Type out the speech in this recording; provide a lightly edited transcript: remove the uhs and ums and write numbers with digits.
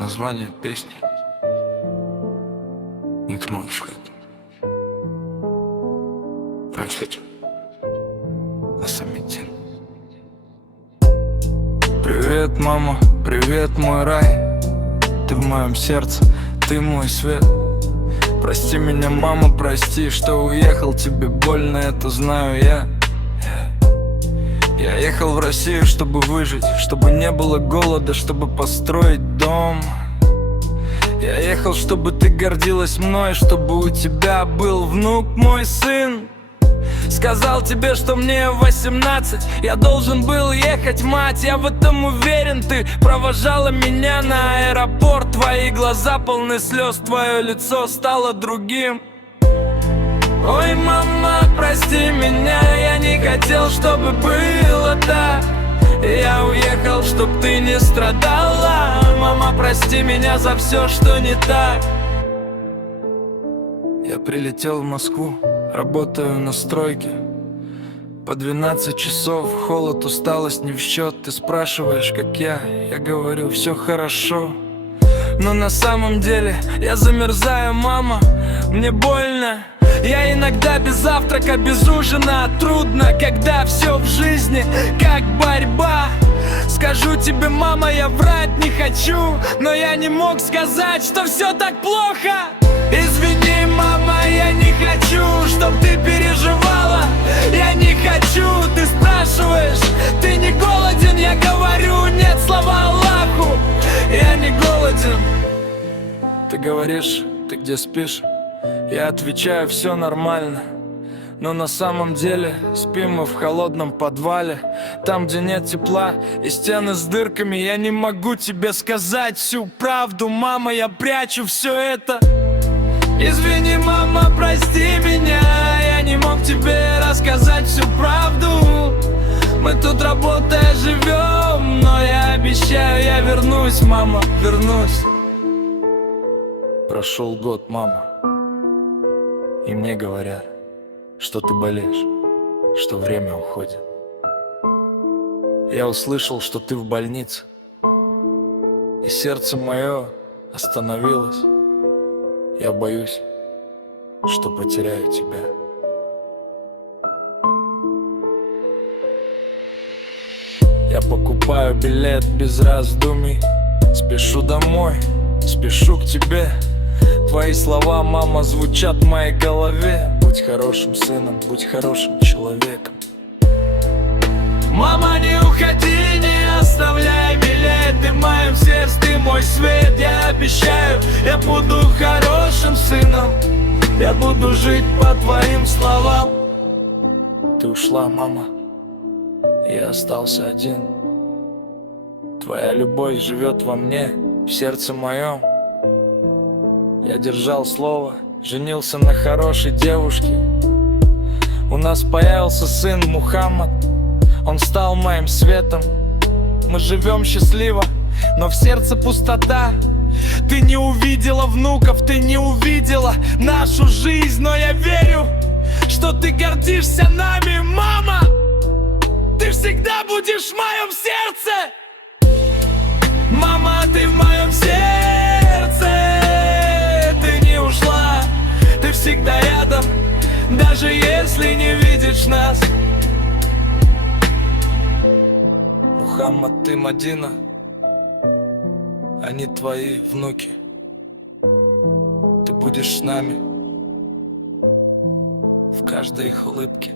Название песни не ты можешь сказать. Прочтите. Асамитин. Привет, мама, привет, мой рай. Ты в моем сердце, ты мой свет. Прости меня, мама, прости, что уехал. Тебе больно, это знаю я. Я ехал в Россию, чтобы выжить, чтобы не было голода, чтобы построить дом. Я ехал, чтобы ты гордилась мной, чтобы у тебя был внук, мой сын. Сказал тебе, что мне 18, я должен был ехать, мать, я в этом уверен. Ты провожала меня на аэропорт, твои глаза полны слез, твое лицо стало другим. Ой, мама, прости меня, я не хотел, чтобы было так. Я уехал, чтоб ты не страдала. Мама, прости меня за все, что не так. Я прилетел в Москву, работаю на стройке. По 12 часов, холод, усталость не в счет. Ты спрашиваешь, как я говорю, все хорошо. Но на самом деле я замерзаю, мама, мне больно. Я иногда без завтрака, без ужина. Трудно, когда все в жизни как борьба. Скажу тебе, мама, я врать не хочу, но я не мог сказать, что все так плохо. Извини, мама, я не хочу, чтоб ты переживала. Я не хочу, ты спрашиваешь, ты не голоден? Я говорю, нет, слава Аллаху, я не голоден. Ты говоришь, ты где спишь? Я отвечаю, все нормально. Но на самом деле спим мы в холодном подвале. Там, где нет тепла и стены с дырками. Я не могу тебе сказать всю правду, мама, я прячу все это. Извини, мама, прости меня, я не мог тебе рассказать всю правду. Мы тут работая живем, но я обещаю, я вернусь, мама, вернусь. Прошел год, мама, и мне говорят, что ты болеешь, что время уходит. Я услышал, что ты в больнице, и сердце мое остановилось. Я боюсь, что потеряю тебя. Я покупаю билет без раздумий, спешу домой, спешу к тебе. Твои слова, мама, звучат в моей голове. Будь хорошим сыном, будь хорошим человеком. Мама, не уходи, не оставляй билет. Ты в моем сердце, ты мой свет. Я обещаю, я буду хорошим сыном. Я буду жить по твоим словам. Ты ушла, мама, и я остался один. Твоя любовь живет во мне, в сердце моем. Я держал слово, женился на хорошей девушке. У нас появился сын Мухаммад, он стал моим светом. Мы живем счастливо, но в сердце пустота. Ты не увидела внуков, ты не увидела нашу жизнь. Но я верю, что ты гордишься нами, мама. Ты всегда будешь в моем сердце. Мама, ты в моем сердце. Ты всегда рядом, даже если не видишь нас. Мухаммад, ты Мадина, они твои внуки. Ты будешь с нами в каждой их улыбке.